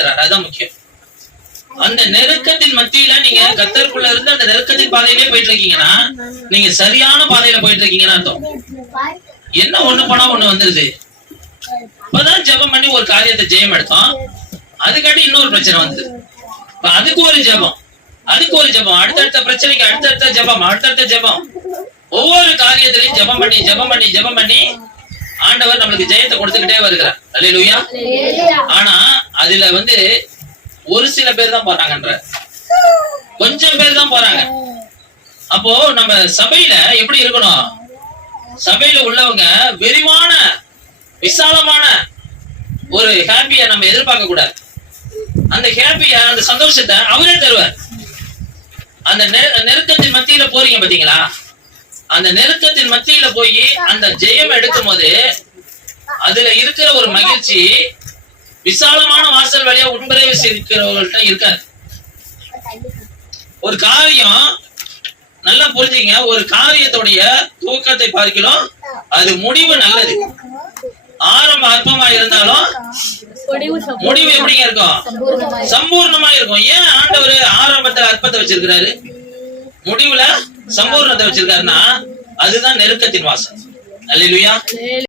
நடத்துறாரு. அதுதான் முக்கியம். அந்த நெருக்கத்தின் மத்தியில நீங்க கத்தருக்குள்ள இருந்து அந்த நெருக்கத்தின் பாதையிலே போயிட்டு இருக்கீங்கன்னா நீங்க சரியான பாதையில போயிட்டு இருக்கீங்கன்னு அர்த்தம். என்ன ஒண்ணு போனா ஒண்ணு வந்துருது. இப்பதான் ஜபம் பண்ணி ஒரு காரியத்தை ஜெயம் எடுத்தோம். அதுக்காட்டி இன்னொரு பிரச்சனை வந்தது இப்ப அதுக்கு ஒரு ஜபம். அதுக்கு ஒரு ஜபம். அடுத்தடுத்த பிரச்சனைக்கு அடுத்தடுத்த ஜபம். அடுத்தடுத்த ஜபம். ஒவ்வொரு காரியத்திலையும் ஜபம் பண்ணி ஜபம் பண்ணி ஜபம் பண்ணி ஆண்டவர் நம்மளுக்கு ஜெயத்தை கொடுத்துக்கிட்டே வருகிறார். அல்லேலூயா. ஆனா அதுல வந்து ஒரு சில பேர் தான் போறாங்கன்ற. கொஞ்சம் பேர் தான் போறாங்க. அப்போ நம்ம சபையில எப்படி இருக்கணும்? சபையில உள்ளவங்க விரிவான விசாலமான ஒரு ஹாப்பிய நம்ம எதிர்பார்க்க கூடாது. அந்த ஹாப்பிய அந்த சந்தோஷத்தை அவரே தருவார். அந்த நெரு- நெருக்கத்தின் மத்தியில போறீங்க பாத்தீங்களா? அந்த நெருக்கத்தின் மத்தியில போய் அந்த ஜெயம் எடுக்கும் போது அதுல இருக்கிற ஒரு மகிழ்ச்சி விசாலமான வாசல் வழியா உட்பிரவேசிக்கிறவங்கள்ட்ட இருக்காது. ஒரு காரியம் நல்லா புரிஞ்சுங்க. ஒரு காரியத்துடைய தூக்கத்தை பார்க்கிறோம். அது முடிவு நல்லது. ஆரம்ப அற்பமா இருந்தாலும் முடிவு எப்படிங்க இருக்கும்? சம்பூர்ணமா இருக்கும். ஏன் ஆண்டவர் ஆரம்பத்துல அற்பத்தை வச்சிருக்கிறாரு? முடிவுல சம்பூர்ணத்தை வச்சிருக்காருன்னா அதுதான் நெருக்கத்தின் வாசல். அல்லேலூயா.